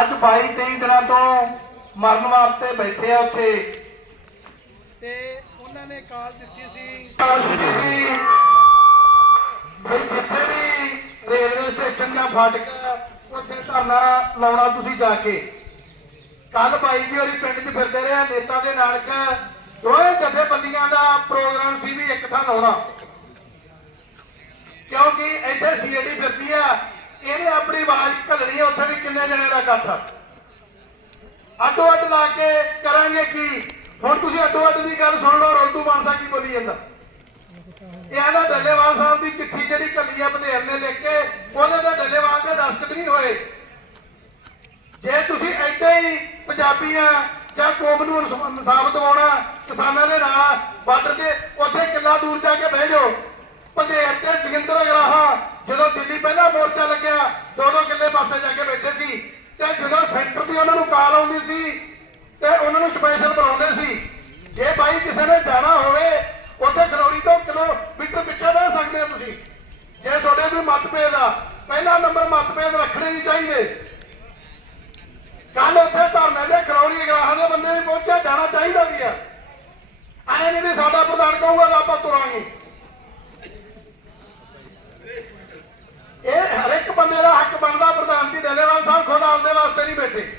ਅੱਜ 22 23 ਦਿਨਾਂ ਤੋਂ ਮਰਨ ਵਾਸਤੇ ਬੈਠੇ ਆ ਉੱਥੇ। ਤੇ ਉਹਨਾਂ ਨੇ ਕਾਲ ਦਿੱਤੀ ਸੀ। ਕਾਲ ਦਿੱਤੀ ਸੀ। ਵੀ ਜਿੱਥੇ ਵੀ ਰੇਲਵੇ ਸਟੇਸ਼ਨ ਜਾਂ ਫਾਟਕ ਉੱਥੇ ਧਰਨਾ ਲਾਉਣਾ ਤੁਸੀਂ ਜਾ ਕੇ। ਕੱਲ ਬਾਈ ਜੀ ਹੋਰੀ ਪਿੰਡ 'ਚ ਫਿਰਦੇ ਰਹੇ ਨੇਤਾ ਦੇ ਨਾਨਕ। ਦੋਵੇਂ ਜਥੇਬੰਦੀਆਂ ਦਾ ਪ੍ਰੋਗਰਾਮ ਸੀ ਵੀ ਇੱਕ ਥਾਂ ਲਾਉਣਾ। ਕਿਉਂਕਿ ਇੱਥੇ ਸੀਏਡੀ ਫਿਰਦੀ ਆ ਇਹਨੇ ਆਪਣੀ ਆਵਾਜ਼ ਘੱਲਣੀ ਉੱਥੇ ਵੀ ਕਿੰਨੇ ਜਣੇ ਦਾ ਇਕੱਠ ਅੱਡੋ ਅੱਡ ਲਾ ਕੇ ਕਰਾਂਗੇ ਕੀ? ਹੁਣ ਤੁਸੀਂ ਅੱਡੋ ਅੱਡ ਦੀ ਗੱਲ ਸੁਣ ਲਓ, ਰੋਤੂ ਮਾਨਸਾ ਕੀ ਬੋਲੀ ਜਾਂਦਾ? ਇਹ ਡੱਲੇਵਾਲ ਸਾਹਿਬ ਦੀ ਚਿੱਠੀ ਜਿਹੜੀ ਕੱਲੀ ਆ ਬਧੇਰ ਨੇ ਲਿਖ ਕੇ, ਉਹਦੇ ਤੇ ਡੱਲੇਵਾਲ ਦੇ ਦਸਤਖਤ ਨਹੀਂ ਹੋਏ। ਜੇ ਤੁਸੀਂ ਐਡੇ ਹੀ ਪੰਜਾਬੀ ਆ ਜਾਂ ਕੌਮ ਨੂੰ ਇਨਸਾ- ਇਨਸਾਫ ਦਿਵਾਉਣਾ, ਕਿਸਾਨਾਂ ਦੇ ਨਾਲ ਬਾਰਡਰ ਤੇ ਉੱਥੇ ਕਿੱਲਾ ਦੂਰ ਜਾ ਕੇ ਬਹਿ ਜਾਓ। ਪੰਧੇਰ ਤੇ ਜੋਗਿੰਦਰ ਗਰਾਹਾ ਜਦੋਂ ਦਿੱਲੀ ਪਹਿਲਾ ਮੋਰਚਾ ਲੱਗਿਆ ਦੋ ਦੋ ਕਿੱਲੇ ਪਾਸੇ ਜਾ ਕੇ ਬੈਠੇ ਸੀ। ਤੇ ਜਦੋਂ ਸੈਂਟਰ ਦੀ ਉਹਨਾਂ ਨੂੰ ਕਾਲ ਆਉਂਦੀ ਸੀ, ਤੇ ਉਹਨਾਂ ਨੂੰ ਸਪੈਸ਼ਲ ਬੁਲਾਉਂਦੇ ਸੀ। ਜੇ ਬਾਈ ਕਿਸੇ ਨੇ ਜਾਣਾ ਹੋਵੇ, ਉੱਥੇ ਖਰੋੜੀ ਤੋਂ ਕਿਲੋਮੀਟਰ ਪਿੱਛੇ ਰਹਿ ਸਕਦੇ ਹੋ ਤੁਸੀਂ। ਜੇ ਤੁਹਾਡੇ ਕੋਈ ਮਤਭੇਦ ਆ, ਪਹਿਲਾ ਨੰਬਰ ਮਤਭੇਦ ਰੱਖਣੇ ਨਹੀਂ ਚਾਹੀਦੇ। ਕੱਲ ਉੱਥੇ ਧਰਨੇ ਦੇ ਕਰੌੜੀ ਗਰਾਹਾਂ ਦੇ ਬੰਦੇ ਵੀ ਪਹੁੰਚਿਆ ਜਾਣਾ ਚਾਹੀਦਾ ਵੀ ਆ। ਐ ਨਹੀਂ ਵੀ ਸਾਡਾ ਪ੍ਰਧਾਨ ਕਹੂਗਾ ਤਾਂ ਆਪਾਂ ਤੁਰਾਂਗੇ। ਇਹ ਹਰ ਇੱਕ ਬੰਦੇ ਦਾ ਹੱਕ ਬਣਦਾ, ਪ੍ਰਧਾਨ ਜੀ, ਡੇਲੇਵਾਲ ਸਾਹਿਬ ਖੁਦ ਆਪਦੇ ਵਾਸਤੇ ਨਹੀਂ ਬੈਠੇ।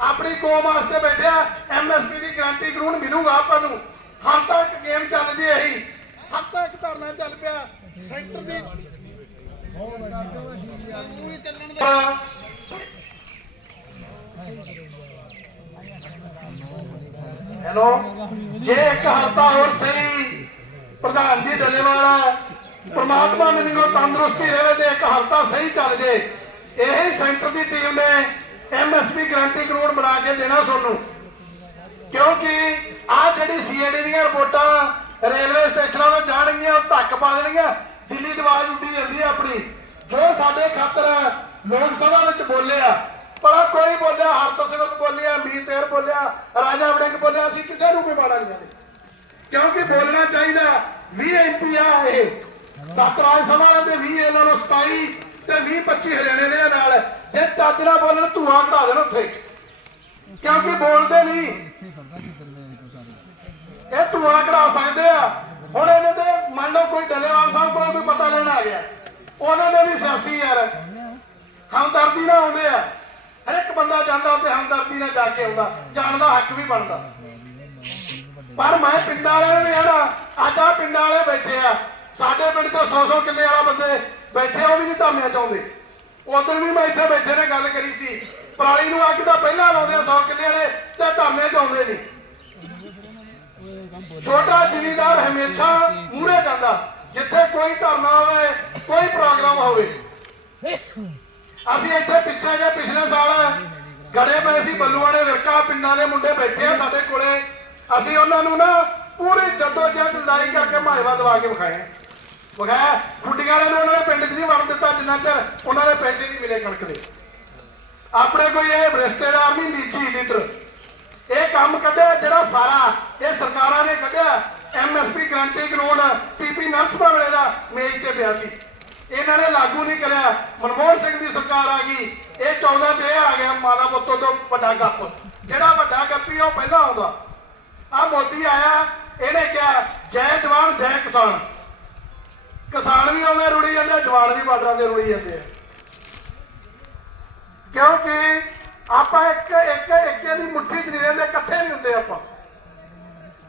ਆਪਣੀ ਕੌਮ ਵਾਸਤੇ ਬੈਠਿਆ ਐਮਐਸਪੀ ਦੀ ਗਾਰੰਟੀ ਕਾਨੂੰਨ ਮਿਲੂਗਾ ਆਪਾਂ ਨੂੰ। ਹਮ ਤੱਕ ਗੇਮ ਚੱਲ ਜੇ ਇਹੀ। ਹੱਦ ਤੱਕ ਧਰਨਾ ਚੱਲ ਪਿਆ, ਸੈਂਟਰ ਦੀ ਹੈਲੋ ਜੇ ਇੱਕ ਹਫਤਾ ਹੋਰ ਸਹੀ ਪ੍ਰਧਾਨ ਜੀ, ਡੱਲੇਵਾਲ ਪ੍ਰਮਾਤਮਾ ਨੇ ਮੈਨੂੰ ਤੰਦਰੁਸਤੀ ਰਹੇ ਤੇ ਇੱਕ ਹਫਤਾ ਸਹੀ ਚੱਲ ਜੇ। ਇਹ ਸੈਂਟਰ ਦੀ ਟੀਮ ਨੇ ਐਮਐਸਪੀ ਗਾਰੰਟੀ ਕਾਨੂੰਨ ਬਣਾ ਕੇ ਦੇਣਾ ਤੁਹਾਨੂੰ ਕਿਉਂਕਿ ਆ ਜਿਹੜੀ ਸੀਐਡੀ ਦੀਆਂ ਰਿਪੋਰਟਾਂ ਰੇਲਵੇ ਸਟੇਸ਼ਨਾਂ ਤੋਂ ਜਾਣਗੀਆਂ, ਉਹ ਧੱਕ ਪਾ ਦੇਣਗੀਆਂ। ਦਿੱਲੀ ਦੀ ਉੱਡੀ ਜਾਂਦੀ ਹੈ ਆਪਣੀ। ਜੋ ਸਾਡੇ ਖਾਤਰ ਲੋਕ ਸਭਾ ਵਿੱਚ ਬੋਲਿਆ ਪਰ ਕੋਈ ਬੋਲਿਆ ਹਰਪ੍ਰਸੰਗ ਬੋਲਿਆ ਮੀਰ ਤੇਰ ਬੋਲਿਆ, ਰਾਜਾ ਵੜਿੰਗ ਬੋਲਿਆ, ਅਸੀਂ ਕਿਸੇ ਨੂੰ ਵੀ ਮਾੜਾ ਨਹੀਂ ਕਹਿੰਦੇ। ਕਿਉਂਕਿ ਬੋਲਣਾ ਚਾਹੀਦਾ 20 ਐਮਪੀ ਆ ਇਹ। ਸੱਤ ਰਾਜ ਸਭਾ ਵਾਲਿਆਂ ਦੇ 20 ਇਹਨਾਂ ਨੂੰ 27 ਤੇ 20 25 ਹਰਿਆਣੇ ਦੇ ਨਾਲ। ਜੇ ਚੱਜ ਨਾਲ ਬੋਲਣ, ਧੂਆਂ ਘਟਾ ਦੇਣ ਉੱਥੇ। ਕਿਉਂਕਿ ਬੋਲਦੇ ਨਹੀਂ। ਇਹ ਧੂਆਂ ਕਢਾ ਸਕਦੇ ਆ। ਹੁਣ ਇਹਦੇ ਤੇ ਮੰਨ ਲਓ ਕੋਈ ਡੱਲੇਵਾਲ ਸਾਹਿਬ ਕੋਲ ਕੋਈ ਪਤਾ ਲੈਣ ਆ ਗਿਆ। ਉਹਨਾਂ ਦੇ ਵੀ ਸਿਆਸੀ ਯਾਰ। ਹਮਦਰਦੀ ਨਾਲ ਆਉਂਦੇ ਆ। ਹਰ ਇੱਕ ਬੰਦਾ ਜਾਂਦਾ ਉੱਤੇ ਹਮਦਰਦੀ ਨਾਲ ਜਾ ਕੇ ਆਉਂਦਾ। ਜਾਣ ਦਾ ਹੱਕ ਵੀ ਬਣਦਾ। ਪਰ ਮੈਂ ਪਿੰਡਾਂ ਵਾਲਿਆਂ ਨੂੰ ਯਾਰ ਅੱਜ ਆ ਪਿੰਡਾਂ ਵਾਲੇ ਬੈਠੇ ਆ। ਸਾਡੇ ਪਿੰਡ ਤੋਂ 100 100 ਕਿੱਲੇ ਵਾਲਾ ਬੰਦੇ ਬੈਠੇ ਉਹ ਵੀ ਨਹੀਂ ਧਰਨੇ ਚਾਹੁੰਦੇ। ਉਦੋਂ ਵੀ ਮੈਂ ਇੱਥੇ ਬੈਠੇ ਨੇ ਗੱਲ ਕਰੀ ਸੀ। ਪਰਾਲੀ ਨੂੰ ਅੱਗ ਤਾਂ ਪਹਿਲਾਂ ਲਾਉਂਦੇ ਆ 100 ਕਿੱਲੇ ਵਾਲੇ, ਤੇ ਧਰਨੇ ਚਾਹੁੰਦੇ ਨਹੀਂ। ਛੋਟਾ ਜ਼ਿਮੀਦਾਰ ਹਮੇਸ਼ਾ ਮੂਹਰੇ ਜਾਂਦਾ, ਜਿੱਥੇ ਕੋਈ ਧਰਨਾ ਹੋਵੇ, ਕੋਈ ਪ੍ਰੋਗਰਾਮ ਹੋਵੇ। ਅਸੀਂ ਇੱਥੇ ਪਿੱਛੇ ਜੇ ਪਿਛਲੇ ਸਾਲ ਗੜੇ ਪਏ ਸੀ ਬੱਲੂਆਣੇ ਵਿਰਕਾ, ਪਿੰਡਾਂ ਦੇ ਮੁੰਡੇ ਬੈਠੇ ਆ ਸਾਡੇ ਕੋਲੇ। ਅਸੀਂ ਉਹਨਾਂ ਨੂੰ ਨਾ ਪੂਰੀ ਜੱਦੋ ਜਹਿਦ ਲੜਾਈ ਕਰਕੇ ਮਾਇਵਾ ਦਵਾ ਕੇ ਵਿਖਾਏ। ਬਗੈਰ ਗੁੱਡੀਆਂ ਵਾਲਿਆਂ ਨੂੰ ਉਹਨਾਂ ਨੇ ਪਿੰਡ 'ਚ ਨਹੀਂ ਵੜ ਦਿੱਤਾ ਜਿੰਨਾ ਚਿਰ ਉਹਨਾਂ ਦੇ ਪੈਸੇ ਨਹੀਂ ਮਿਲੇ ਕਣਕ ਦੇ। ਆਪਣੇ ਕੋਈ ਇਹ ਰਿਸ਼ਤੇਦਾਰ ਨਹੀਂ ਨੀਚੀ ਲੀਡਰ। ਇਹ ਕੰਮ ਕੱਢਿਆ, ਜਿਹੜਾ ਸਾਰਾ ਇਹ ਸਰਕਾਰਾਂ ਨੇ ਕੱਢਿਆ। ਐਮਐਸਪੀ ਗਰੰਟੀ ਕਾਨੂੰਨ ਪੀਪੀ ਨਰਸਪਾ ਵੇਲੇ ਦਾ ਮੇਜ ਤੇ ਪਿਆ ਸੀ। ਇਹਨਾਂ ਨੇ ਲਾਗੂ ਨਹੀਂ ਕਰਿਆ। ਮਨਮੋਹਨ ਸਿੰਘ ਦੀ ਸਰਕਾਰ ਆ ਗਈ। ਇਹ ਚਾਹੁੰਦਾ ਤੇ ਇਹ ਆ ਗਿਆ ਮਾਦਾ ਪੁੱਤੋ ਤੋਂ ਵੱਡਾ ਗੱਪ। ਜਿਹੜਾ ਵੱਡਾ ਗੱਪੀ ਆ ਉਹ ਪਹਿਲਾਂ ਆਉਂਦਾ। ਆ ਮੋਦੀ ਆਇਆ, ਇਹਨੇ ਕਿਹਾ, ਜੈ ਜਵਾਨ, ਜੈ ਕਿਸਾਨ। ਕਿਸਾਨ ਵੀ ਆਉਂਦੇ ਰੁੜੀ ਜਾਂਦੇ ਆ, ਜਵਾਨ ਵੀ ਬਾਰਡਰਾਂ ਦੇ ਰੁੜੀ ਜਾਂਦੇ ਆ। ਕਿਉਂਕਿ ਆਪਾਂ ਇੱਕ ਇੱਕ ਇੱਕ ਦੀ ਮੁੱਠੀ ਚ ਨਹੀਂ ਰਹਿੰਦੇ ਇਕੱਠੇ ਨਹੀਂ ਹੁੰਦੇ ਆਪਾਂ।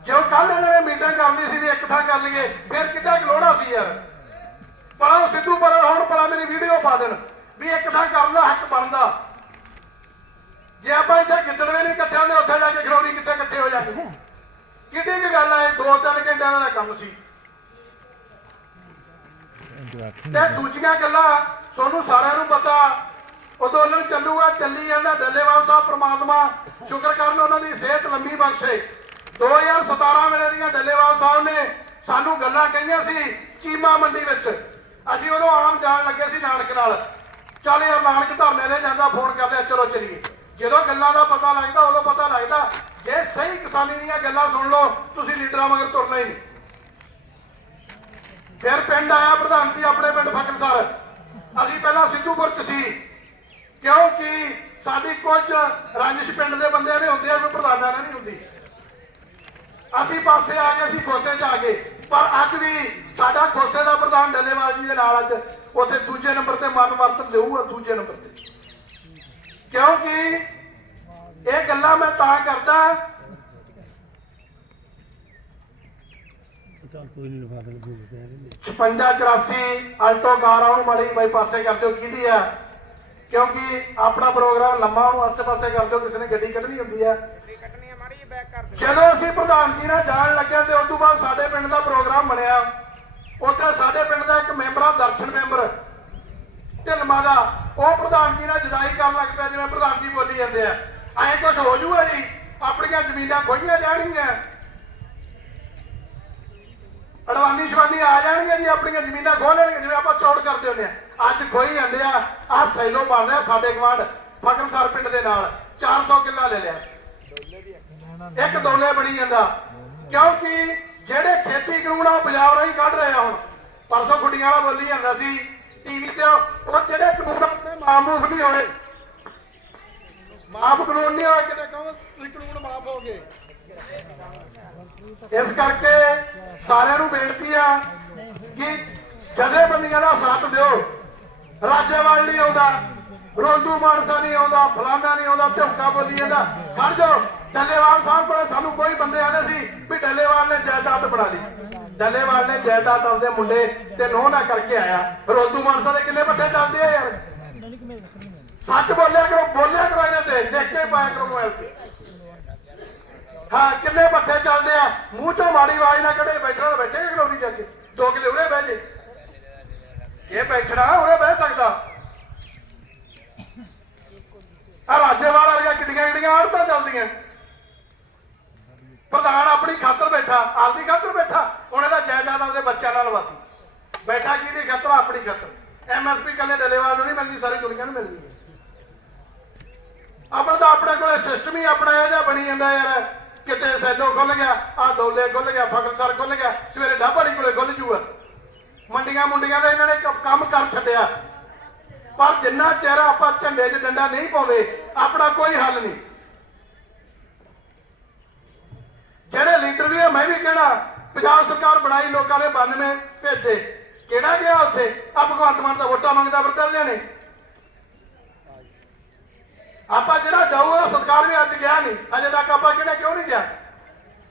ਜਿਉਂ ਕੱਲ ਇਹਨਾਂ ਨੇ ਮੀਟਿੰਗ ਕਰਨੀ ਸੀ ਵੀ ਇੱਕ ਥਾਂ ਕਰ ਲਈਏ ਫਿਰ ਕਿੱਡਾ ਲੋੜਾ ਸੀ ਯਾਰ। ਪਰਾਂ ਉਹ ਸਿੱਧੂ ਪਰ ਹੁਣ ਪਰਾਂ ਮੇਰੀ ਵੀਡੀਓ ਪਾ ਦੇਣ ਵੀ ਇੱਕ ਥਾਂ ਕਰਨ ਦਾ ਹੱਕ ਬਣਦਾ। ਜੇ ਆਪਾਂ ਇੱਥੇ ਗਿੱਦੜਵੇ ਨਹੀਂ ਇਕੱਠੇ ਹੁੰਦੇ ਉੱਥੇ ਜਾ ਕੇ ਖਰੋੜੀ ਕਿੱਥੇ ਇਕੱਠੇ ਹੋ ਜਾਣਗੇ? ਕਿੱਡੀ ਕੁ ਗੱਲ ਆ ਇਹ ਦੋ ਤਿੰਨ ਘੰਟਿਆਂ ਦਾ ਕੰਮ ਸੀ। ਤੇ ਦੂਜੀਆਂ ਗੱਲਾਂ ਤੁਹਾਨੂੰ ਸਾਰਿਆਂ ਨੂੰ ਪਤਾ। ਅੰਦੋਲਨ ਚੱਲੂਗਾ, ਚੱਲੀ ਜਾਂਦਾ ਡੱਲੇਵਾਲ ਸਾਹਿਬ ਪ੍ਰਮਾਤਮਾ। ਸ਼ੁਕਰ ਕਰਨ ਉਹਨਾਂ ਦੀ ਸਿਹਤ ਲੰਮੀ ਬਖਸ਼ੇ। 2017 ਵੇਲੇ ਦੀਆਂ ਡੱਲੇਵਾਲ ਸਾਹਿਬ ਨੇ ਸਾਨੂੰ ਗੱਲਾਂ ਕਹੀਆਂ ਸੀ ਚੀਮਾ ਮੰਡੀ ਵਿੱਚ। ਅਸੀਂ ਉਦੋਂ ਆਮ ਜਾਣ ਲੱਗੇ ਸੀ ਨਾਨਕ ਨਾਲ। ਚੱਲ ਯਾਰ ਨਾਨਕ ਧਰਨੇ ਦੇ ਜਾਂਦਾ, ਫੋਨ ਕਰ ਲਿਆ, ਚਲੋ ਚਲੀਏ। ਜਦੋਂ ਗੱਲਾਂ ਦਾ ਪਤਾ ਲੱਗਦਾ, ਉਦੋਂ ਪਤਾ ਲੱਗਦਾ, ਜੇ ਸਹੀ ਕਿਸਾਨੀ ਦੀਆਂ ਗੱਲਾਂ ਸੁਣ ਲਓ, ਤੁਸੀਂ ਲੀਡਰਾਂ ਮਗਰ ਤੁਰਨਾ ਹੀ ਨਹੀਂ। ਫਿਰ ਪਿੰਡ ਆਇਆ ਪ੍ਰਧਾਨ ਜੀ ਆਪਣੇ ਪਿੰਡ ਫਕਰਸਰ ਅਸੀਂ ਪਹਿਲਾਂ ਸਿੱਧੂਪੁਰ ਚ ਸੀ। ਕਿਉਂਕਿ ਸਾਡੀ ਕੁਝ ਰੰਜਿਸ਼ ਪਿੰਡ ਦੇ ਬੰਦਿਆਂ ਨੇ ਹੁੰਦੇ ਆ ਕੋਈ ਪ੍ਰਧਾਨਾਂ ਨਾਲ ਨਹੀਂ ਹੁੰਦੀ। ਅਸੀਂ ਪਾਸੇ ਆ ਗਏ, ਅਸੀਂ ਖੋਸੇ ਚ ਆ ਗਏ। ਪਰ ਅੱਜ ਵੀ ਸਾਡਾ ਖੋਸੇ ਦਾ ਪ੍ਰਧਾਨ ਡੱਲੇਵਾਲ ਜੀ ਦੇ ਨਾਲ ਅੱਜ ਉੱਥੇ ਦੂਜੇ ਨੰਬਰ ਤੇ ਮਨ ਵਰਤਨ ਦੇਊਗਾ, ਦੂਜੇ ਨੰਬਰ ਤੇ। ਕਿਉਂਕਿ ਇਹ ਗੱਲਾਂ ਮੈਂ ਤਾਂ ਕਰਦਾ ਚੱਲ ਕੋਈ ਨਹੀਂ ਲਫਾਫੇ ਨੂੰ ਭੁੱਲ ਪਿਆ ਰਹਿੰਦੇ 56 84 ਕਾਰ ਆ ਉਹਨੂੰ ਮਾੜੀ ਕਰ ਦਿਓ ਕਿਹਦੀ ਆ? ਕਿਉਂਕਿ ਆਪਣਾ ਪ੍ਰੋਗਰਾਮ ਲੰਮਾ ਉਹਨੂੰ ਆਸੇ ਪਾਸੇ ਕਰ ਦਿਓ, ਕਿਸੇ ਨੇ ਗੱਡੀ ਕੱਢਣੀ ਹੁੰਦੀ ਆ। ਜਦੋਂ ਅਸੀਂ ਪ੍ਰਧਾਨ ਜੀ ਨਾਲ ਜਾਣ ਲੱਗੇ ਤੇ ਉਸ ਤੋਂ ਬਾਅਦ ਸਾਡੇ ਪਿੰਡ ਦਾ ਪ੍ਰੋਗਰਾਮ ਬਣਿਆ। ਉੱਥੇ ਸਾਡੇ ਪਿੰਡ ਦਾ ਇੱਕ ਮੈਂਬਰ ਆ, ਦਰਸ਼ਨ ਮੈਂਬਰ। ਢਿਲਮਾ ਦਾ, ਉਹ ਪ੍ਰਧਾਨ ਜੀ ਨਾਲ ਜਦਾਈ ਕਰਨ ਲੱਗ ਪਿਆ, ਜਿਵੇਂ ਪ੍ਰਧਾਨ ਜੀ ਬੋਲੀ ਜਾਂਦੇ ਆ। ਐਂ ਕੁਝ ਹੋ ਜੂਗਾ ਜੀ? ਆਪਣੀਆਂ ਜ਼ਮੀਨਾਂ ਖੋਈਆਂ ਜਾਣਗੀਆਂ। ਅਡਵਾਨੀ ਸ਼ਵਾਨੀ ਆ ਜਾਣਗੇ ਜੀ, ਆਪਣੀਆਂ ਜ਼ਮੀਨਾਂ ਖੋਹ ਲੈਣਗੇ ਜਿਵੇਂ ਆਪਾਂ ਚੌੜ ਕਰਦੇ ਹੁੰਦੇ ਆ। ਅੱਜ ਖੋਈ ਜਾਂਦੇ ਆ, ਆਹ ਸੈਲੋ ਬਣ ਰਿਹਾ ਸਾਡੇ ਗਵਾਂਢ ਫਕਰਸਰ ਪਿੰਡ ਦੇ ਨਾਲ। 400 ਕਿੱਲਾ ਲੈ ਲਿਆ। ਇੱਕ ਦੌਲੇ ਬਣੀ ਜਾਂਦਾ। ਕਿਉਂਕਿ ਜਿਹੜੇ ਖੇਤੀ ਕਾਨੂੰਨ ਆ, ਉਹ ਪੰਜਾਬ ਰਾਹੀਂ ਕੱਢ ਰਹੇ ਆ ਹੁਣ। ਪਰਸੋਂ ਗੁੱਡੀਆਂ ਵਾਲਾ ਬੋਲੀ ਜਾਂਦਾ ਸੀ ਟੀਵੀ ਤੇ ਉਹ ਜਿਹੜੇ ਕਾਨੂੰਨ ਆ ਮਾਮੂਫ ਨਹੀਂ ਹੋਏ। ਮਾਫ ਕਾਨੂੰਨ ਨਹੀਂ ਹੋਏ, ਕਿਤੇ ਕਹੋ ਤੁਸੀਂ ਕਾਨੂੰਨ ਮਾਫ ਹੋ ਗਏ। ਇਸ ਕਰਕੇ ਸਾਰਿਆਂ ਨੂੰ ਬੇਨਤੀ ਆ ਕਿ ਜਥੇਬੰਦੀਆਂ ਦਾ ਸਾਥ ਦਿਓ। ਰਾਜੇਵਾਲ ਨਹੀਂ ਆਉਂਦਾ, ਰੋਂਦੂ ਮਾਨਸਾ ਨਹੀਂ ਆਉਂਦਾ, ਫਲਾਨਾ ਨਹੀਂ ਆਉਂਦਾ, ਝੁਮਕਾ ਬੋਲੀ ਜਾਂਦਾ। ਖੜ ਜਾਓ। ਡੱਲੇਵਾਲ ਸਾਹਿਬ ਕੋਲ ਸਾਨੂੰ ਕੋਈ ਬੰਦੇ ਆਨੇ ਸੀ ਵੀ ਡੱਲੇਵਾਲ ਨੇ ਜਾਇਦਾਦ ਬਣਾ ਲਈ। ਡੱਲੇਵਾਲ ਨੇ ਜਾਇਦਾਦ ਆਪਦੇ ਮੁੰਡੇ ਤੇ ਨੋਹ ਨਾ ਕਰਕੇ ਆਇਆ। ਰੋਂਦੂ ਮਾਨਸਾ ਦੇ ਕਿੰਨੇ ਪੱਠੇ ਚੱਲਦੇ ਆ ਯਾਰ? ਸੱਚ ਬੋਲਿਆ ਕਰੋ ਬੋਲਿਆ ਕਰੋ ਇਹਨਾਂ ਤੇ। ਦੇਖ ਕੇ ਪਾਇਆ ਕਰੋ ਮੋਬਾਈਲ ਤੇ। ਹਾਂ, ਕਿੰਨੇ ਪੱਠੇ ਚੱਲਦੇ ਆ? ਮੂੰਹ ਚੋਂ ਮਾੜੀ ਆਵਾਜ਼ ਨਾ ਕੱਢੇ ਬੈਠਣਾ ਬੈਠੇ ਖਲੋਰੀ ਜਾ ਕੇ? ਦੋ ਕਿਲੇ ਉਰੇ ਬਹਿ ਜੇ। ਇਹ ਬੈਠਣਾ, ਉਰੇ ਬਹਿ ਸਕਦਾ। ਆ ਰਾਜੇਵਾਲ ਵਰਗਾ ਕਿੱਡੀਆਂ ਕਿੱਡੀਆਂ ਆੜਤਾਂ ਚੱਲਦੀਆਂ। ਪ੍ਰਧਾਨ ਆਪਣੀ ਖਾਤਰ ਬੈਠਾ, ਆਪਦੀ ਖਾਤਰ ਬੈਠਾ। ਹੁਣ ਇਹਦਾ ਜਾਇਦਾਦ ਆਪਦੇ ਬੱਚਿਆਂ ਨਾਲ ਵਾਤੀ ਬੈਠਾ ਕਿਹਦੀ ਖਾਤਰ? ਆਪਣੀ ਖਾਤਰ। ਐਮਐਸਪੀ ਕੱਲੇ ਡਲੇਵਾਲ ਨੂੰ ਨਹੀਂ ਮਿਲਦੀ, ਸਾਰੀ ਦੁਨੀਆ ਨੂੰ ਮਿਲਦੀ। ਹੈ ਆਪਣਾ ਤਾਂ ਆਪਣੇ ਕੋਲੇ ਸਿਸਟਮ ਹੀ ਆਪਣਾ ਇਹ ਜਿਹਾ ਬਣੀ ਜਾਂਦਾ ਯਾਰ। ਕਿਤੇ ਸੈਲੋ ਖੁੱਲ ਗਿਆ, ਆ ਡੋਲੇ ਖੁੱਲ ਗਿਆ ਫਗਲਸਰ ਖੁੱਲ ਗਿਆ, ਸਵੇਰੇ ਡਾਬਾੜੀ ਕੋਲੇ ਖੁੱਲ ਜੂਗਾ। ਮੰਡੀਆਂ ਮੁੰਡੀਆਂ ਦਾ ਇਹਨਾਂ ਨੇ ਕੰਮ ਕਰ ਛੱਡਿਆ। ਪਰ ਜਿੰਨਾ ਚਿਹਰਾ ਆਪਾਂ ਝੰਡੇ 'ਚ ਡੰਡਾ ਨਹੀਂ ਪਾਉਂਦੇ, ਆਪਣਾ ਕੋਈ ਹੱਲ ਨਹੀਂ। ਜਿਹੜੇ ਲੀਡਰ ਵੀ ਆ, ਮੈਂ ਵੀ ਕਹਿਣਾ, ਪੰਜਾਬ ਸਰਕਾਰ ਬਣਾਈ ਲੋਕਾਂ ਨੇ 92 ਭੇਜੇ। ਕਿਹੜਾ ਗਿਆ ਉੱਥੇ? ਆ ਭਗਵੰਤ ਮਾਨ ਦਾ ਵੋਟਾਂ ਮੰਗਦਾ ਵਰਤਲਦੇ ਨੇ। ਆਪਾਂ ਜਿਹੜਾ ਜਾਊਗਾ ਸਰਕਾਰ ਵੀ ਅੱਜ ਗਿਆ ਨਹੀਂ। ਅਜੇ ਤੱਕ ਆਪਾਂ ਕਿਹੜਾ ਕਿਉਂ ਨਹੀਂ ਗਿਆ?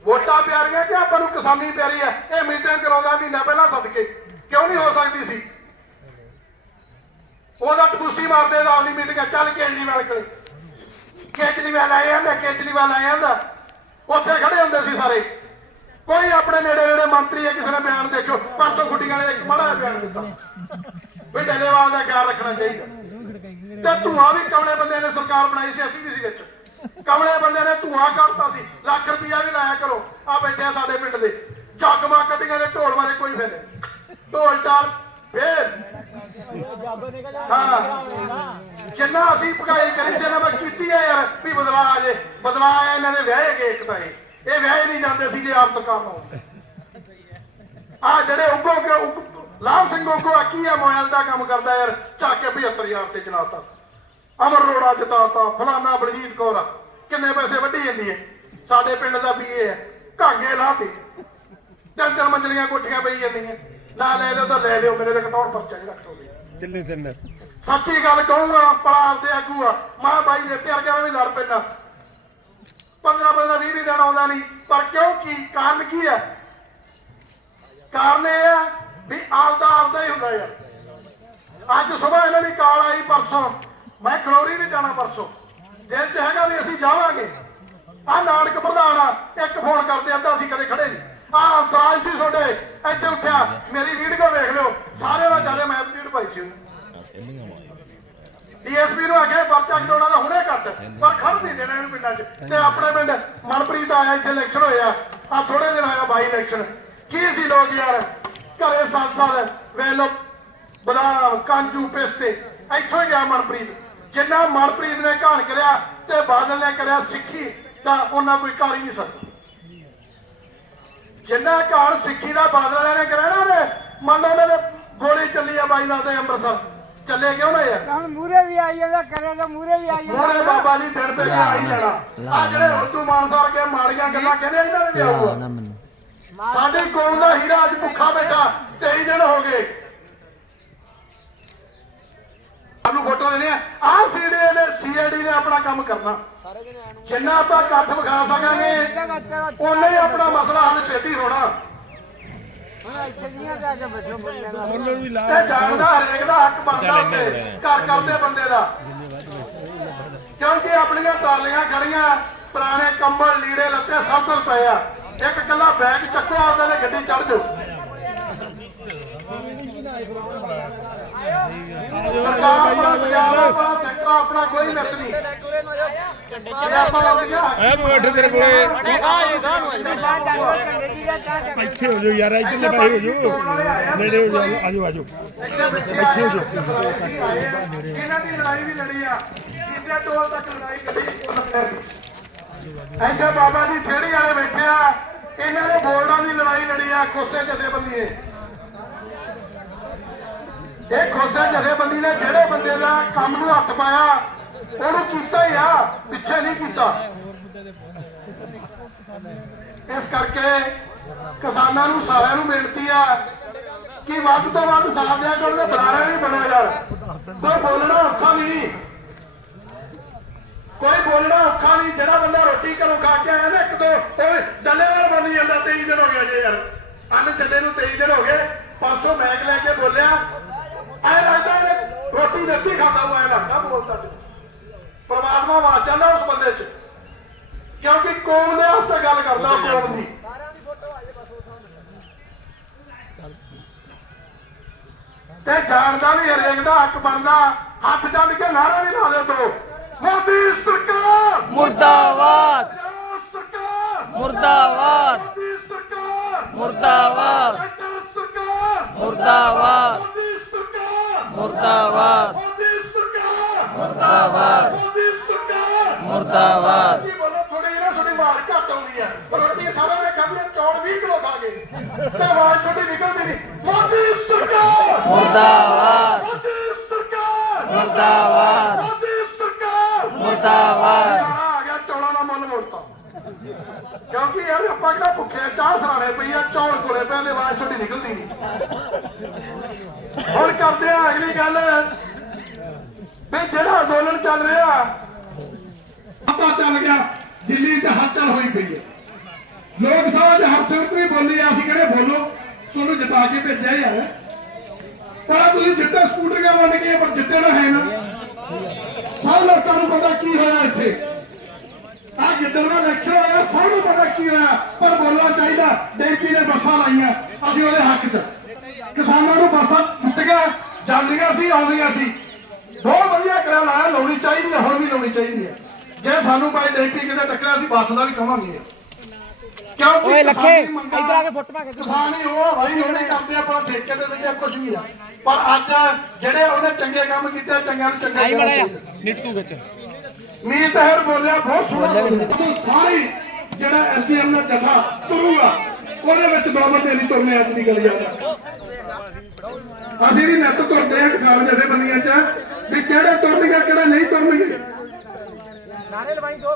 ਵੋਟਾਂ ਪਿਆਰੀਆਂ ਕਿ ਆਪਾਂ ਨੂੰ ਕਿਸਾਨੀ ਪਿਆਰੀ ਹੈ? ਇਹ ਮੀਟਿੰਗ ਕਰਾਉਂਦਾ ਮਹੀਨਾ ਪਹਿਲਾਂ ਸਦਕੇ। ਕਿਉਂ ਨਹੀਂ ਹੋ ਸਕਦੀ ਸੀ? ਉਹਦਾ ਟਬੂਸੀ ਮਾਰਦੇ ਦਾ ਆਪਦੀ ਮੀਟਿੰਗ ਚੱਲ ਕੇਜਰੀਵਾਲ ਕੋਲ। ਕੇਜਰੀਵਾਲ ਆਏ ਜਾਂਦਾ ਕੇਜਰੀਵਾਲ ਆਏ ਜਾਂਦਾ ਉੱਥੇ ਖੜੇ ਹੁੰਦੇ ਸੀ ਸਾਰੇ। ਕੋਈ ਆਪਣੇ ਨੇੜੇ ਨੇੜੇ ਮੰਤਰੀ ਹੈ, ਕਿਸੇ ਨੇ ਬਿਆਨ ਦੇਖਿਓ। ਪਰਸੋਂ ਗੁੱਡੀਆਂ ਨੇ ਇੱਕ ਮਾੜਾ ਜਿਹਾ ਬਿਆਨ ਦਿੱਤਾ। ਵੀ ਡੱਲੇਵਾਲ ਦਾ ਖਿਆਲ ਰੱਖਣਾ ਚਾਹੀਦਾ। ਤੇ ਧੂਆਂ ਵੀ ਕਮਲੇ ਬੰਦੇ ਨੇ ਸਰਕਾਰ ਬਣਾਈ ਸੀ ਅਸੀਂ ਵੀ ਸੀ ਵਿੱਚ। ਕਮਲੇ ਬੰਦੇ ਨੇ ਧੂਆਂ ਕੱਢਤਾ ਸੀ। ਲੱਖ ਰੁਪਇਆ ਵੀ ਲਾਇਆ ਕਰੋ ਆ ਬੈਠੇ ਆ ਸਾਡੇ ਪਿੰਡ ਦੇ। ਜਗਮਾ ਕੱਢੀਆਂ ਦੇ ਢੋਲ ਮਾਰੇ ਕੋਈ ਫੇਰੇ ਢੋਲ ਟਾਲ ਫੇਰ। ਹਾਂ। ਕਿੰਨਾ ਅਸੀਂ ਭਗਾਈ ਕਰੀ ਸੀ ਨਾ ਮੈਂ ਕੀਤੀ ਹੈ ਯਾਰ ਵੀ ਬਦਲਾ ਆ ਜੇ। ਬਦਲਾ ਆਇਆ ਇਹਨਾਂ ਦੇ ਵਿਆਹੇ ਗਏ ਇੱਕ ਤਾਂ ਇਹ। ਇਹ ਵਿਆਹੇ ਨਹੀਂ ਜਾਂਦੇ ਸੀ ਜੇ ਆਪ ਸਰਕਾਰ ਨੂੰ ਆ ਜਿਹੜੇ ਉੱਗੋ ਕੇ ਉੱਗ- ਲਾਭ ਸਿੰਘ ਉੱਗੋ ਆ ਕੀ ਆ ਮੋਬਾਈਲ ਦਾ ਕੰਮ ਕਰਦਾ ਯਾਰ? ਚੱਕ ਕੇ 75000 ਤੇ ਚਲਾਤਾ। ਅਮਰ ਰੋੜਾ ਜਿਤਾਤਾ ਫਲਾਨਾ ਬਲਜੀਤ ਕੌਰ। ਕਿੰਨੇ ਪੈਸੇ ਵੱਢੀ ਜਾਂਦੀ ਹੈ ਸਾਡੇ ਪਿੰਡ ਦਾ ਬੀਏ ਹੈ। ਘਾਂਗੇ ਲਾਤੇ। ਤਿੰਨ ਤਿੰਨ ਮੰਜ਼ਲੀਆਂ ਕੋਠੀਆਂ ਪਈ ਜਾਂਦੀਆਂ। ਨਾ ਲੈ ਲਿਓ ਤਾਂ ਲੈ ਲਿਓ ਮੇਰੇ ਤੇ ਕਟੌਰ ਪਰਚਾ ਜਿਹੜਾ ਕਟੋਗੇ ਤਿੰਨੇ ਤਿੰਨ ਸੱਚੀ ਗੱਲ ਕਹੂੰਗਾ ਪਲਾਲ ਤੇ ਆਗੂ ਆ। ਮਾਂ ਬਾਈ ਨੇ ਤੇ ਅਰਗਿਆ ਵੀ ਲੜ ਪੈਂਦਾ। 15 15 20 ਦਿਨ ਆਉਂਦਾ ਨਹੀਂ। ਪਰ ਕਿਉਂ ਕੀ? ਕਾਰਨ ਕੀ ਹੈ? ਕਾਰਨ ਇਹ ਆ ਵੀ ਆਪਦਾ ਆਪਦਾ ਹੀ ਹੁੰਦਾ ਯਾਰ। ਅੱਜ ਸਵੇਰ ਇਹਨਾਂ ਦੀ ਕਾਲ ਆਈ ਪਰਸੋਂ। ਮੈਂ ਖਲੋਰੀ ਵੀ ਜਾਣਾ ਪਰਸੋਂ। ਦਿਲ ਚ ਹੈਗਾ ਵੀ ਅਸੀਂ ਜਾਵਾਂਗੇ। ਆ ਨਾਨਕ ਪ੍ਰਧਾਨ ਆ, ਇੱਕ ਫੋਨ ਕਰਦੇ ਅੱਧਾ ਅਸੀਂ ਕਦੇ ਖੜੇ ਨਹੀਂ। ਆ ਸਰਾਜ ਸੀ ਤੁਹਾਡੇ, ਇੱਥੇ ਉੱਠਿਆ। ਮੇਰੀ ਵੀਡੀਓ ਵੇਖ ਲਿਓ। ਸਾਰੇ ਨਾਲ ਜ਼ਿਆਦਾ ਮੈਂ ਵੀਡੀਓ ਪਾਈ ਸੀ। ਡੀਐਸਪੀ ਨੂੰ ਆਖਿਆ, ਪਰਚਾ ਕਟਾਉਣਾ ਦਾ ਹੁਣੇ ਕੱਟ। ਪਰ ਖੜ ਨਹੀਂ ਦੇਣਾ ਇਹਨੂੰ ਪਿੰਡਾਂ 'ਚ। ਤੇ ਆਪਣੇ ਪਿੰਡ ਮਨਪ੍ਰੀਤ ਆਇਆ, ਇੱਥੇ ਇਲੈਕਸ਼ਨ ਹੋਇਆ। ਆ ਥੋੜੇ ਦਿਨ ਆਇਆ ਬਾਈ ਇਲੈਕਸ਼ਨ ਕੀ ਸੀ ਲੋਕ ਯਾਰ? ਘਰੇ ਸੰਸਦ ਵੇਖ ਲੋ ਬਦਾਮ ਕਾਂਜੂ ਪਿਸਤੇ। ਇੱਥੋਂ ਹੀ ਗਿਆ ਮਨਪ੍ਰੀਤ। ਜਿੰਨਾ ਮਨਪ੍ਰੀਤ ਨੇ ਘਾਣ ਕਰਿਆ ਤੇ ਬਾਦਲ ਨੇ ਕਰਿਆ ਸਿੱਖੀ ਤਾਂ ਉਹਨਾਂ ਕੋਈ ਕਰ ਹੀ ਨਹੀਂ ਸਕਦਾ ਜਿੰਨਾ ਘਾਣ ਸਿੱਖੀ ਦਾ ਬਾਦਲ ਨੇ ਕਰਿਆ ਨਾ ਉਹਨੇ ਮੰਨ ਲਓ ਉਹਨਾਂ ਨੇ ਗੋਲੀ ਚੱਲੀ ਆ ਬਾਈ ਨਾਲ ਦੇ ਅੰਮ੍ਰਿਤਸਰ। ਚੱਲੇ ਕਿਉਂ ਨਾ ਯਾਰ? ਹੁਣ ਮੂਰੇ ਵੀ ਆਈ ਜਾਂਦਾ ਕਰੇ ਤਾਂ ਮੂਰੇ ਵੀ ਆਈ ਮੋਰੇ ਬਾਬਾ ਜੀ ਦਿਨ ਤੇ ਵੀ ਆਈ ਜਾਣਾ। ਆ ਜਿਹੜੇ ਹੁੱਤੂ ਮਾਨਸਾਰ ਕੇ ਮਾੜੀਆਂ ਗੱਲਾਂ ਕਹਿੰਦੇ ਇਹਨਾਂ ਨੇ ਵੀ ਆਊਗਾ। ਸਾਡੀ ਕੌਮ ਦਾ ਹੀਰਾ ਅੱਜ ਭੁੱਖਾ ਬੈਠਾ 23 ਦਿਨ ਹੋ ਗਏ। ਸਾਨੂੰ ਫੋਟੋ ਦੇਣੀ ਆ ਆਹ ਸੀਡੀ ਨੇ ਸੀਆਈਡੀ ਨੇ ਆਪਣਾ ਕੰਮ ਕਰਨਾ। ਜਿੰਨਾ ਆਪਾਂ ਇਕੱਠ ਵਿਖਾ ਸਕਾਂਗੇ ਉਨਾ ਹੀ ਆਪਣਾ ਮਸਲਾ ਹੱਲ ਛੇਤੀ ਹੋਣਾ। ਤੇ ਜਾਣਦਾ ਹਰੇਕ ਦਾ ਹੱਕ ਬਣਦਾ ਘਰ ਕਰਦੇ ਬੰਦੇ ਦਾ। ਕਿਉਂਕਿ ਆਪਣੀਆਂ ਟਰਾਲੀਆਂ ਖੜੀਆਂ ਪੁਰਾਣੇ ਕੰਬਲ ਲੀੜੇ ਲੱਤੇ ਸਭ ਕੁਝ ਪਏ ਆ। ਇੱਕ ਕੱਲਾ ਬੈਗ ਚੱਕੋ ਆਪਦੇ ਨੇ ਗੱਡੀ ਚੜ ਜਾਓ। ਸਰਕਾਰ ਆਪਣਾ ਪੰਜਾਬ ਆਪਣਾ ਸੈਕਟਰ ਆਪਣਾ ਕੋਈ ਮਿੱਤ ਨਹੀਂ। ਦਾ ਪੰਜਾਬ ਐ ਬੈਠੇ ਤੇਰੇ ਕੋਲੇ। ਜਾਓ ਦਾ ਇੱਥੇ ਹੋ ਜਾਓ ਯਾਰ ਇੱਧਰਲੇ ਪਾਸੇ ਹੋ ਜਾਓ। ਨੇੜੇ ਹੋ ਜਾਓ ਆਜੋ ਆਜੋ ਬੈਠੇ ਹੋ ਇਹਨਾਂ ਦੀ ਲੜਾਈ ਵੀ ਲੜੀ ਆ ਜਿੰਦੇ ਟੋਲ ਤੱਕ ਲੜਾਈ ਨੇ ਇੱਥੇ ਬਾਬਾ ਜੀ ਠੇੜੀ ਵਾਲੇ ਬੈਠੇ ਆ ਇਹਨਾਂ ਨੇ ਬੋਲਡਾਂ ਦੀ ਲੜਾਈ ਜਥੇਬੰਦੀ ਨੇ ਇਹ ਕੋਸੇ ਜਥੇਬੰਦੀ ਨੇ ਜਿਹੜੇ ਬੰਦੇ ਦਾ ਕੰਮ ਨੂੰ ਹੱਥ ਪਾਇਆ, ਉਹਨੂੰ ਕੀਤਾ ਹੀ ਆ, ਪਿੱਛੇ ਨਹੀਂ ਕੀਤਾ। ਇਸ ਕਰਕੇ ਕਿਸਾਨਾਂ ਨੂੰ ਸਾਰਿਆਂ ਨੂੰ ਬੇਨਤੀ ਆ ਕਿ ਵੱਧ ਤੋਂ ਵੱਧ ਸਾਥ ਦਿਆ ਕਰੋ ਤੇ ਬਰਾਰਾ ਨਹੀਂ ਬਣਿਆ ਯਾਰ ਕੋਈ ਬੋਲਣਾ ਔਖਾ ਨਹੀਂ। ਕੋਈ ਬੋਲਣਾ ਔਖਾ ਨਹੀਂ। ਜਿਹੜਾ ਬੰਦਾ ਰੋਟੀ ਘਰੋਂ ਖਾ ਕੇ ਆਇਆ ਨਾ ਇੱਕ ਦੋ ਚੱਲੇ ਵਾਲ ਬੋਲੀ ਜਾਂਦਾ 23 ਦਿਨ ਹੋ ਗਿਆ ਜੇ ਯਾਰ। ਅੰਨ ਚੱਲੇ ਨੂੰ 23 ਦਿਨ ਹੋ ਗਏ ਪਰਸੋਂ ਮੈਗ ਲੈ ਕੇ ਬੋਲਿਆ ਐ ਲੱਗਦਾ ਇਹਨੇ ਰੋਟੀ ਦਿੱਤੀ ਖਾਂਦਾ ਉਹ ਐ ਲੱਗਦਾ ਬੋਲਦਾ ਤੇ ਪਰਮਾਤਮਾ ਵਾਸ ਜਾਂਦਾ ਉਸ ਬੰਦੇ 'ਚ। ਕਿਉਂਕਿ ਕੌਮ ਦੇ ਵਾਸਤੇ ਗੱਲ ਕਰਦਾ ਕੌਮ ਦੀ। ਤੇ ਜਾਣਦਾ ਵੀ ਹਰੇਕ ਦਾ ਹੱਕ ਬਣਦਾ। ਹੱਥ ਜੰਦ ਕੇ ਨਾਰਾ ਵੀ ਲਾ ਦੇ ਦੋ। ਮੋਦੀ ਸਰਕਾਰ! ਮੁਰਦਾਬਾਦ। ਸਰਕਾਰ! ਮੁਰਦਾਬਾਦ। ਮੋਦੀ ਸਰਕਾਰ! ਮੁਰਦਾਬਾਦ। ਮੁਰਦਾਬਾਦ। ਮੁਰਦਾਬਾਦ। ਮੁਰਦਾਬਾਦ। ਮੁਰਦਾਬਾਦ। ਥੋੜੀ ਨਾ ਥੋੜੀ ਆਵਾਜ਼ ਘੱਟ ਆਉਂਦੀ ਹੈ। ਪਰ ਰੋਟੀ ਸਾਰੇ ਨੇ ਖਾਧੀ ਆ, ਚੌਲ 20 ਕਿਲੋ ਖਾ ਗਏ। ਤੇ ਆਵਾਜ਼ ਛੋਟੀ ਨਿਕਲਦੀ ਨਹੀਂ। ਮੋਦੀ ਸਰਕਾਰ। ਮੁਰਦਾਬਾਦ। ਮੁਰਦਾਬਾਦ ਮੋਦੀ ਸਰਕਾਰ ਮੁਰਦਾਬਾਦ ਆ ਗਿਆ ਚੌਲਾਂ ਦਾ ਮੁੱਲ ਮੋੜਤਾ ਕਿਉਂਕਿ ਯਾਰ ਆਪਾਂ ਕਿਹੜਾ ਭੁੱਖੇ ਆ, ਚਾਹ ਸਰਾਣੇ ਪਈ ਆ, ਚੌਲ ਕੋਲੇ ਪੈਂਦੇ ਆਵਾਜ਼ ਛੋਟੀ ਨਿਕਲਦੀ ਨਹੀਂ ਹੁਣ ਕਰਦੇ ਆ ਅਗਲੀ ਗੱਲ। ਵੀ ਜਿਹੜਾ ਅੰਦੋਲਨ ਚੱਲ ਰਿਹਾ, ਆਪਾਂ ਚੱਲ ਗਿਆ ਦਿੱਲੀ ਤੇ ਹਲਚਲ ਹੋਈ ਪਈ ਹੈ। ਲੋਕ ਸਭਾ ਦੇ ਹਰਸਿਮਰਤ ਵੀ ਬੋਲੀ ਆ, ਅਸੀਂ ਕਿਹੜੇ ਬੋਲੋ? ਤੁਹਾਨੂੰ ਜਿਤਾ ਕੇ ਭੇਜਿਆ ਹੀ ਪਰ ਤੁਸੀਂ ਜਿੱਤੇ ਸਕੂਟਰੀਆਂ ਵੰਡ ਕੇ, ਪਰ ਜਿੱਤੇ ਨਾ ਹੈ ਨਾ। ਸਭ ਲੋਕਾਂ ਨੂੰ ਪਤਾ ਕੀ ਹੋਇਆ ਇੱਥੇ। ਜਿੱਦਣ ਦਾ ਹੋਇਆ ਸਭ ਨੂੰ ਪਤਾ ਕੀ ਹੋਇਆ ਪਰ ਬੋਲਣਾ ਚਾਹੀਦਾ ਡੈਂਪੀ ਨੇ ਬੱਸਾਂ ਲਾਈਆਂ ਅਸੀਂ ਉਹਦੇ ਹੱਕ 'ਚ। ਕਿਸਾਨਾਂ ਨੂੰ ਬੱਸਾਂ ਦਿੱਤੀਆਂ ਜਾਂਦੀਆਂ ਸੀ ਆਉਂਦੀਆਂ ਸੀ। ਬਹੁਤ ਵਧੀਆ ਕਰਿਆ ਲਾਇਆ ਲਾਉਣੀ ਚਾਹੀਦੀ ਹੈ ਹੁਣ ਵੀ ਲਾਉਣੀ ਚਾਹੀਦੀ ਹੈ ਜੇ ਸਾਨੂੰ ਭਾਈ ਡੈਂਪੀ ਕਿਤੇ ਟੱਕਰਿਆ ਅਸੀਂ ਬੱਸ ਦਾ ਵੀ ਕਹਾਂਗੇ ਕਿਉਂਕਿ ਓਏ ਲੱਖੇ ਇਧਰ ਆ ਕੇ ਫੁੱਟ ਪਾ ਕੇ ਕਿਸਾਨ ਹੀ ਉਹ ਭਾਈ ਉਹਨੇ ਕਰਦੇ ਆਪਾਂ ਠੇਕੇ ਤੇ ਲਈਏ ਕੁਝ ਵੀ ਆ। ਪਰ ਅੱਜ ਜਿਹੜੇ ਉਹਨੇ ਚੰਗੇ ਕੰਮ ਕੀਤੇ ਚੰਗਿਆਂ ਨੂੰ ਚੰਗਾ। ਨਿੱਟੂ ਵਿੱਚ। ਮੀਤ ਹੈਰ ਬੋਲਿਆ ਬਹੁਤ ਸੋਹਣਾ ਸਾਰੀ ਜਿਹੜਾ ਐਸਡੀਐਮ ਦਾ ਜਥਾ ਤੁਰੂਗਾ ਉਹਦੇ ਵਿੱਚ ਦੋ ਬੰਦੇ ਨਹੀਂ ਤੁਰਨੇ ਅੱਜ ਦੀ ਗੱਲ ਯਾਦ ਅਸੀਂ ਵੀ ਨੱਤ ਤੁਰਦੇ ਆ ਕਿਸਾਨ ਜਥੇਬੰਦੀਆਂ 'ਚ ਵੀ ਕਿਹੜੇ ਤੁਰਨਗੇ ਕਿਹੜੇ ਨਹੀਂ ਤੁਰਨਗੇ। ਨਾਰੇ ਲਵਾਈ ਦੋ